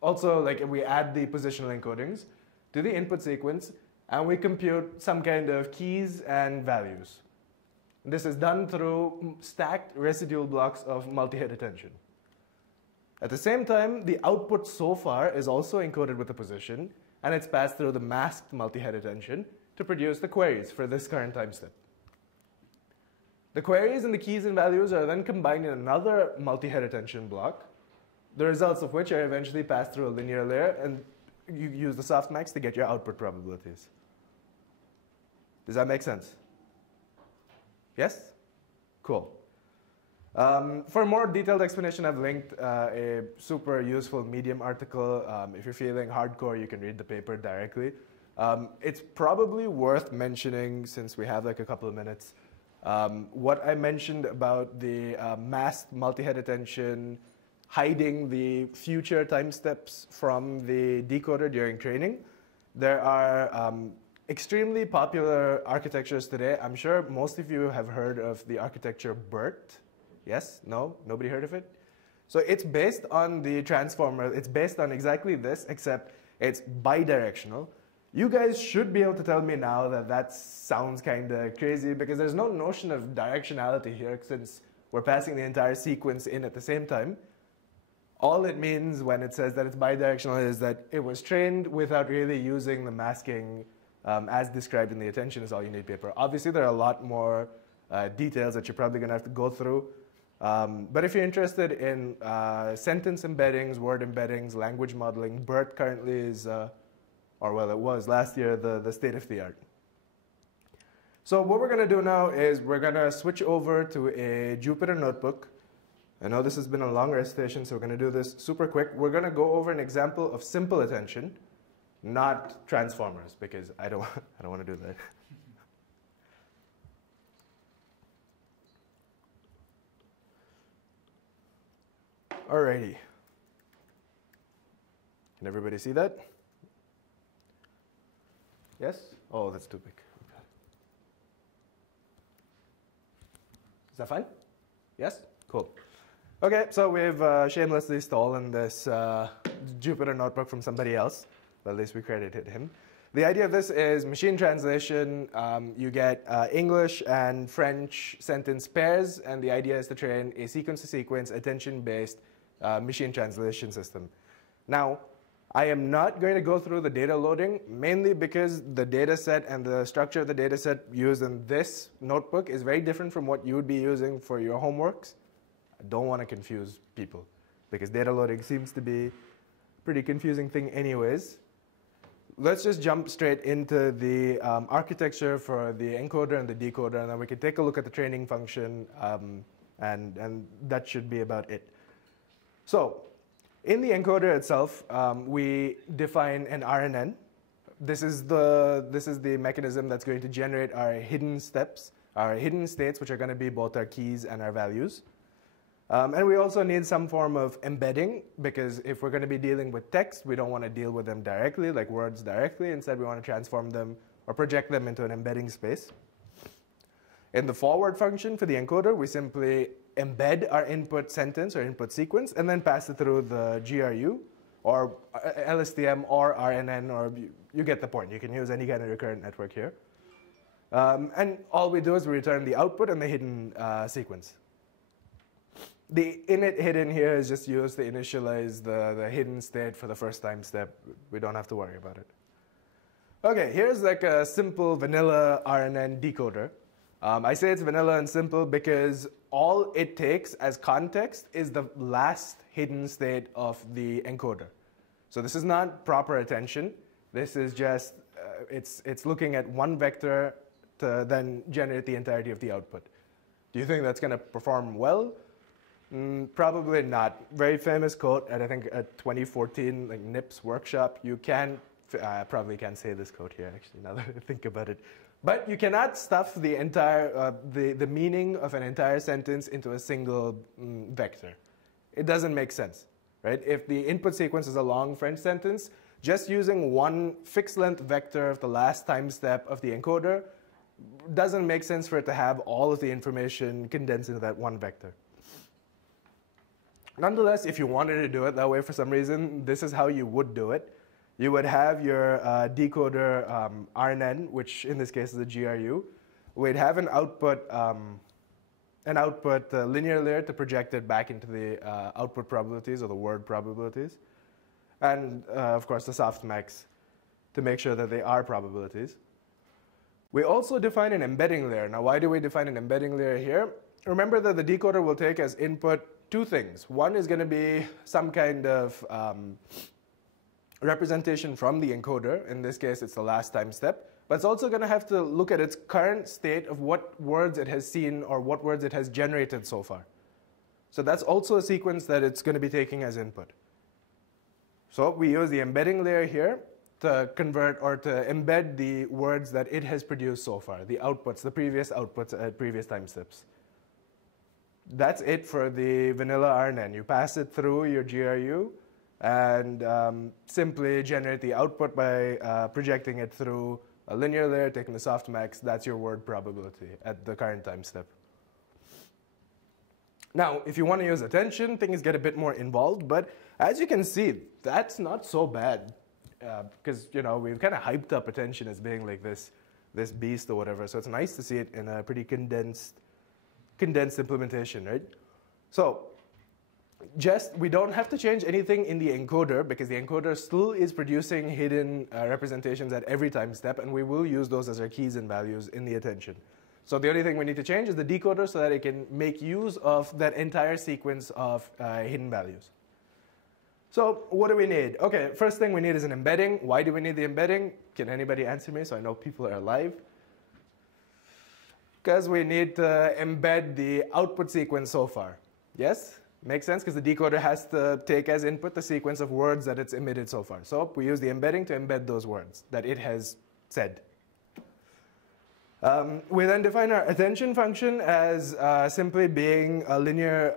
also, like, we add the positional encodings to the input sequence, and we compute some kind of keys and values. This is done through stacked residual blocks of multi-head attention. At the same time, the output so far is also encoded with the position, and it's passed through the masked multi-head attention to produce the queries for this current time step. The queries and the keys and values are then combined in another multi-head attention block, the results of which are eventually passed through a linear layer, and you use the softmax to get your output probabilities. Does that make sense? Yes? Cool. For a more detailed explanation, I've linked a super useful Medium article. If you're feeling hardcore, you can read the paper directly. It's probably worth mentioning, since we have like a couple of minutes, what I mentioned about the masked multi-head attention hiding the future time steps from the decoder during training. There are extremely popular architectures today. I'm sure most of you have heard of the architecture BERT. Yes? No? Nobody heard of it? So it's based on the transformer. It's based on exactly this, except it's bidirectional. You guys should be able to tell me now that that sounds kind of crazy, because there's no notion of directionality here, since we're passing the entire sequence in at the same time. All it means when it says that it's bidirectional is that it was trained without really using the masking as described in the Attention is All You Need paper. Obviously, there are a lot more details that you're probably going to have to go through. But if you're interested in sentence embeddings, word embeddings, language modeling, BERT currently is, or well, it was last year, the state of the art. So what we're going to do now is we're going to switch over to a Jupyter notebook. I know this has been a long recitation, so we're going to do this super quick. We're going to go over an example of simple attention, not transformers, because I don't want to do that. Alrighty. Can everybody see that? Yes? Oh, that's too big. Is that fine? Yes? Cool. Okay, so we've shamelessly stolen this Jupyter notebook from somebody else. Well, at least we credited him. The idea of this is machine translation. You get English and French sentence pairs, and the idea is to train a sequence-to-sequence, attention-based machine translation system. Now, I am not going to go through the data loading, mainly because the data set and the structure of the data set used in this notebook is very different from what you would be using for your homeworks. I don't want to confuse people because data loading seems to be a pretty confusing thing anyways. Let's just jump straight into the architecture for the encoder and the decoder, and then we can take a look at the training function, and that should be about it. So in the encoder itself, we define an RNN. This is the mechanism that's going to generate our hidden steps, our hidden states, which are going to be both our keys and our values. And we also need some form of embedding, because if we're going to be dealing with text, we don't want to deal with them directly, like words directly. Instead, we want to transform them or project them into an embedding space. In the forward function for the encoder, we simply embed our input sentence or input sequence and then pass it through the GRU or LSTM or RNN, or you get the point. You can use any kind of recurrent network here. And all we do is we return the output and the hidden sequence. The init hidden here is just used to initialize the hidden state for the first time step. We don't have to worry about it. Okay, here's like a simple vanilla RNN decoder. I say it's vanilla and simple because all it takes as context is the last hidden state of the encoder. So this is not proper attention. This is just, it's looking at one vector to then generate the entirety of the output. Do you think that's going to perform well? Probably not. Very famous quote at, I think, a 2014 like NIPS workshop. You can, I probably can't say this quote here actually, now that I think about it. But you cannot stuff the entire, the meaning of an entire sentence into a single vector. It doesn't make sense, right? If the input sequence is a long French sentence, just using one fixed length vector of the last time step of the encoder doesn't make sense for it to have all of the information condensed into that one vector. Nonetheless, if you wanted to do it that way for some reason, this is how you would do it. You would have your decoder RNN, which in this case is a GRU. We'd have an output linear layer to project it back into the output probabilities or the word probabilities. And of course, the softmax to make sure that they are probabilities. We also define an embedding layer. Now, why do we define an embedding layer here? Remember that the decoder will take as input two things. One is going to be some kind of representation from the encoder. In this case, it's the last time step. But it's also going to have to look at its current state of what words it has seen or what words it has generated so far. So that's also a sequence that it's going to be taking as input. So we use the embedding layer here to convert or to embed the words that it has produced so far, the outputs, the previous outputs at previous time steps. That's it for the vanilla RNN. You pass it through your GRU and simply generate the output by projecting it through a linear layer, taking the softmax. That's your word probability at the current time step. Now, if you want to use attention, things get a bit more involved, but as you can see, that's not so bad because we've kind of hyped up attention as being like this beast or whatever. So it's nice to see it in a pretty condensed implementation, right? So we don't have to change anything in the encoder because the encoder still is producing hidden representations at every time step, and we will use those as our keys and values in the attention. So the only thing we need to change is the decoder so that it can make use of that entire sequence of hidden values. So what do we need? Okay, first thing we need is an embedding. Why do we need the embedding? Can anybody answer me so I know people are alive? Because we need to embed the output sequence so far. Yes? Makes sense, because the decoder has to take as input the sequence of words that it's emitted so far. So we use the embedding to embed those words that it has said. We then define our attention function as simply being a linear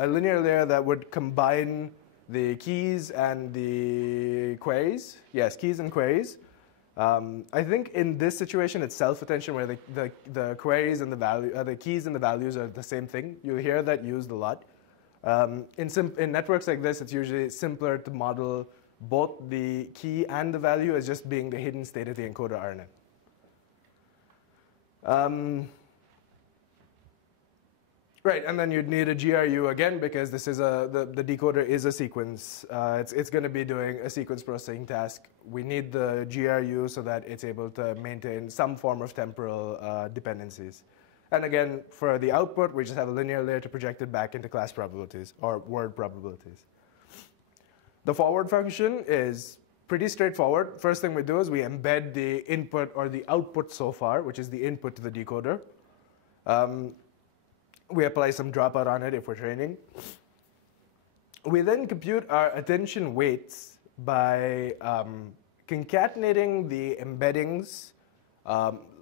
layer that would combine the keys and the queries. Yes, keys and queries. I think in this situation it's self-attention where the queries and the keys and the values are the same thing. You hear that used a lot. In networks like this, it's usually simpler to model both the key and the value as just being the hidden state of the encoder RNN. Right, and then you'd need a GRU again because this is the decoder is a sequence. It's going to be doing a sequence processing task. We need the GRU so that it's able to maintain some form of temporal dependencies. And again, for the output, we just have a linear layer to project it back into class probabilities or word probabilities. The forward function is pretty straightforward. First thing we do is we embed the input or the output so far, which is the input to the decoder. We apply some dropout on it if we're training. We then compute our attention weights by concatenating the embeddings,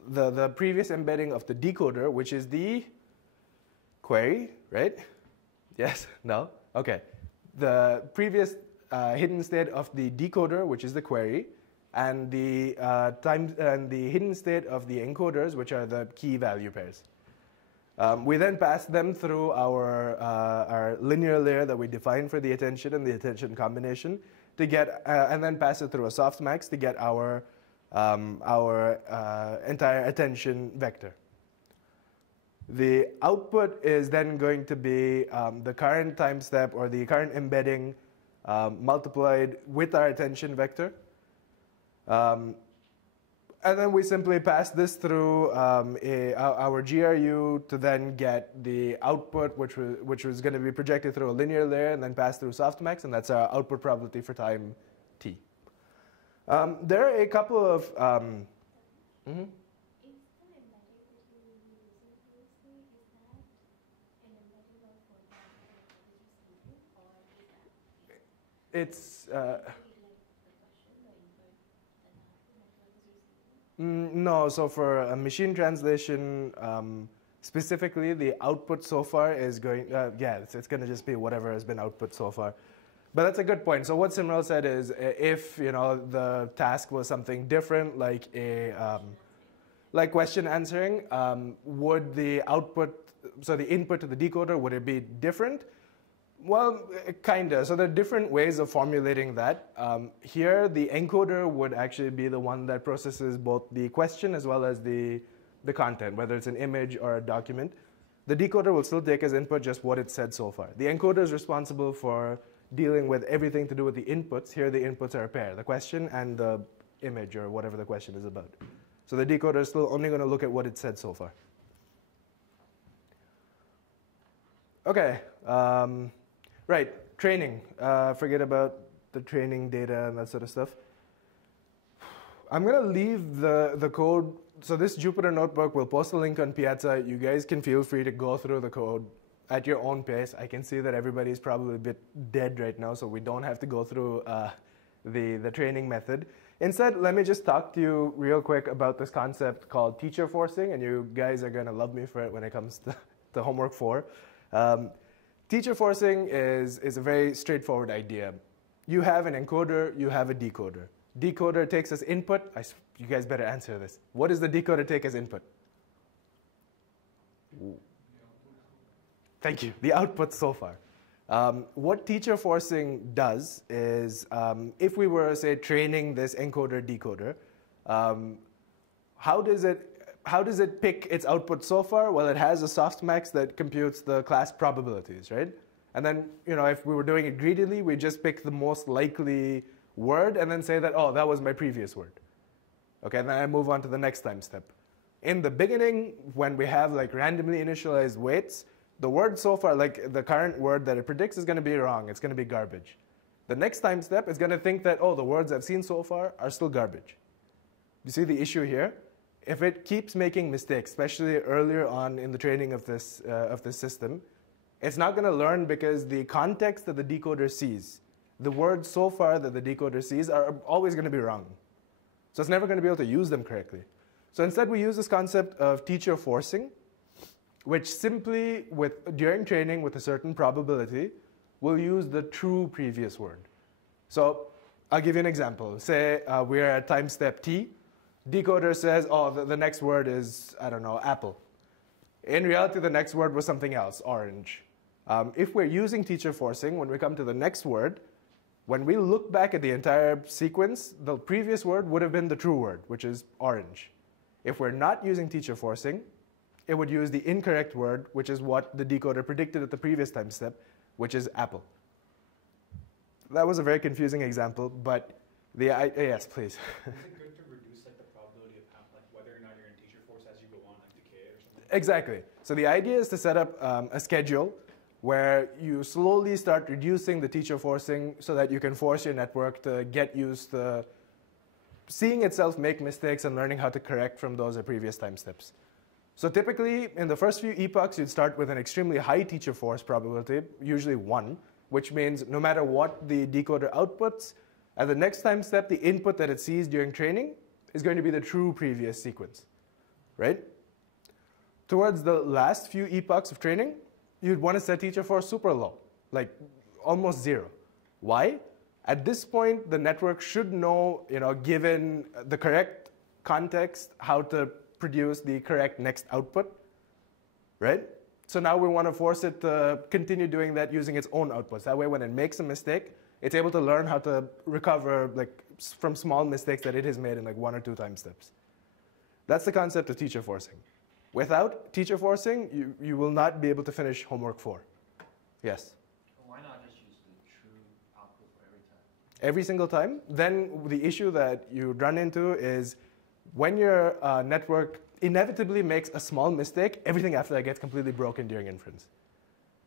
the previous embedding of the decoder, which is the query, right? Yes? No? Okay. The previous hidden state of the decoder, which is the query, and the hidden state of the encoders, which are the key value pairs. We then pass them through our linear layer that we define for the attention and the attention combination to get, and then pass it through a softmax to get our entire attention vector. The output is then going to be the current time step or the current embedding multiplied with our attention vector. And then we simply pass this through our GRU to then get the output, which was going to be projected through a linear layer and then pass through softmax, and that's our output probability for time t. There are a couple of... It's... No, so for a machine translation, specifically, the output so far is going, it's going to just be whatever has been output so far. But that's a good point. So what Simral said is, if the task was something different, like like question answering, would the output, so the input to the decoder, would it be different? Well, kinda. So there are different ways of formulating that. Here, the encoder would actually be the one that processes both the question as well as the content, whether it's an image or a document. The decoder will still take as input just what it said so far. The encoder is responsible for dealing with everything to do with the inputs. Here, the inputs are a pair, the question and the image or whatever the question is about. So the decoder is still only going to look at what it said so far. Okay. Right, training. Forget about the training data and that sort of stuff. I'm going to leave the code. So this Jupyter notebook, we'll post a link on Piazza. You guys can feel free to go through the code at your own pace. I can see that everybody's probably a bit dead right now, so we don't have to go through the training method. Instead, let me just talk to you real quick about this concept called teacher forcing, and you guys are going to love me for it when it comes to homework 4. Teacher forcing is a very straightforward idea. You have an encoder, you have a decoder. Decoder takes as input. You guys better answer this. What does the decoder take as input? Thank you. The output so far. What teacher forcing does is, if we were, say, training this encoder decoder, how does it pick its output so far? Well, it has a softmax that computes the class probabilities, right? And then, if we were doing it greedily, we just pick the most likely word and then say that, oh, that was my previous word. Okay, and then I move on to the next time step. In the beginning, when we have randomly initialized weights, the word so far, the current word that it predicts is going to be wrong. It's going to be garbage. The next time step is going to think that, oh, the words I've seen so far are still garbage. You see the issue here? If it keeps making mistakes, especially earlier on in the training of this system, it's not going to learn because the context that the decoder sees, the words so far that the decoder sees are always going to be wrong. So it's never going to be able to use them correctly. So instead, we use this concept of teacher forcing, which simply, during training with a certain probability, will use the true previous word. So I'll give you an example. Say we're at time step t. Decoder says, oh, the next word is, I don't know, apple. In reality, the next word was something else, orange. If we're using teacher forcing, when we come to the next word, when we look back at the entire sequence, the previous word would have been the true word, which is orange. If we're not using teacher forcing, it would use the incorrect word, which is what the decoder predicted at the previous time step, which is apple. That was a very confusing example, but yes, please. Exactly. So the idea is to set up a schedule where you slowly start reducing the teacher forcing so that you can force your network to get used to seeing itself make mistakes and learning how to correct from those at previous time steps. So typically, in the first few epochs, you'd start with an extremely high teacher force probability, usually 1, which means no matter what the decoder outputs, at the next time step, the input that it sees during training is going to be the true previous sequence, right? Towards the last few epochs of training, you'd want to set teacher force super low, like almost 0. Why? At this point, the network should know, given the correct context, how to produce the correct next output, right? So now we want to force it to continue doing that using its own outputs. That way, when it makes a mistake, it's able to learn how to recover from small mistakes that it has made in 1 or 2 time steps. That's the concept of teacher forcing. Without teacher forcing, you will not be able to finish homework 4. Yes? Why not just use the true output for every time? Every single time? Then the issue that you run into is when your network inevitably makes a small mistake, everything after that gets completely broken during inference.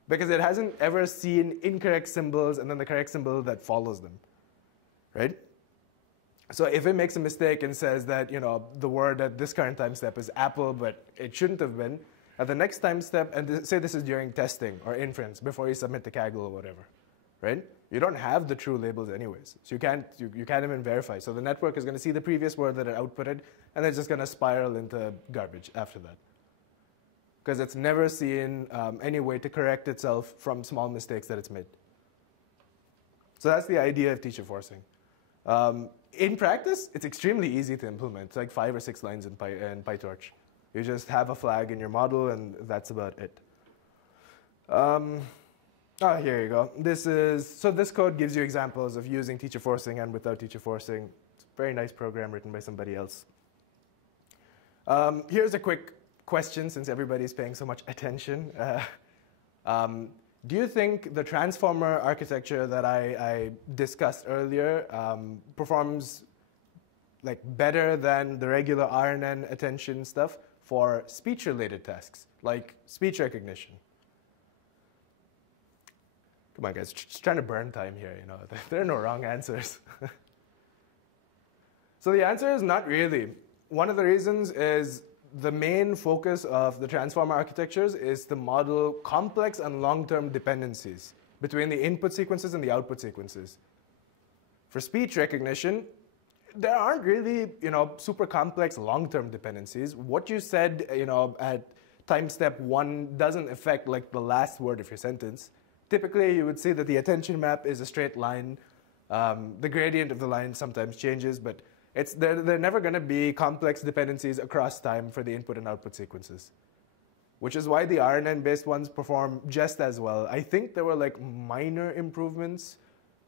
Because it hasn't ever seen incorrect symbols and then the correct symbol that follows them, right? So if it makes a mistake and says that, the word at this current time step is apple, but it shouldn't have been, at the next time step, and say this is during testing or inference before you submit the Kaggle or whatever, right? You don't have the true labels anyways, so you can't even verify. So the network is going to see the previous word that it outputted, and it's just going to spiral into garbage after that. Because it's never seen any way to correct itself from small mistakes that it's made. So that's the idea of teacher forcing. In practice, it's extremely easy to implement. It's like 5 or 6 lines in PyTorch. You just have a flag in your model, and that's about it. Here you go. So this code gives you examples of using teacher forcing and without teacher forcing. It's a very nice program written by somebody else. Here's a quick question, since everybody's paying so much attention. Do you think the transformer architecture that I discussed earlier performs better than the regular RNN attention stuff for speech-related tasks, like speech recognition? Come on, guys, just trying to burn time here. There are no wrong answers. So the answer is not really. One of the reasons is the main focus of the transformer architectures is to model complex and long-term dependencies between the input sequences and the output sequences. For speech recognition, there aren't really, super complex long-term dependencies. What you said, at time step 1 doesn't affect the last word of your sentence. Typically, you would see that the attention map is a straight line. The gradient of the line sometimes changes, but they're never going to be complex dependencies across time for the input and output sequences, which is why the RNN-based ones perform just as well. I think there were minor improvements,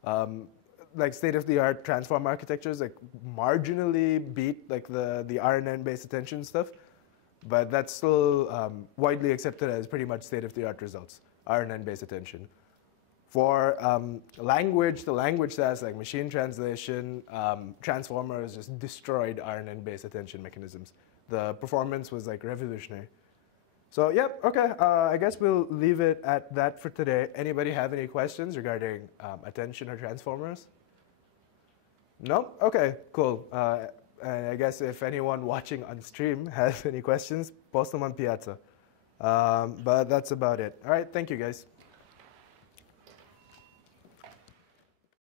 state-of-the-art transform architectures marginally beat the RNN-based attention stuff, but that's still widely accepted as pretty much state-of-the-art results, RNN-based attention. For language, the language tasks like machine translation, transformers just destroyed RNN-based attention mechanisms. The performance was revolutionary. So yep, okay, I guess we'll leave it at that for today. Anybody have any questions regarding attention or transformers? No? Okay, cool. And I guess if anyone watching on stream has any questions, post them on Piazza. But that's about it. All right, thank you guys.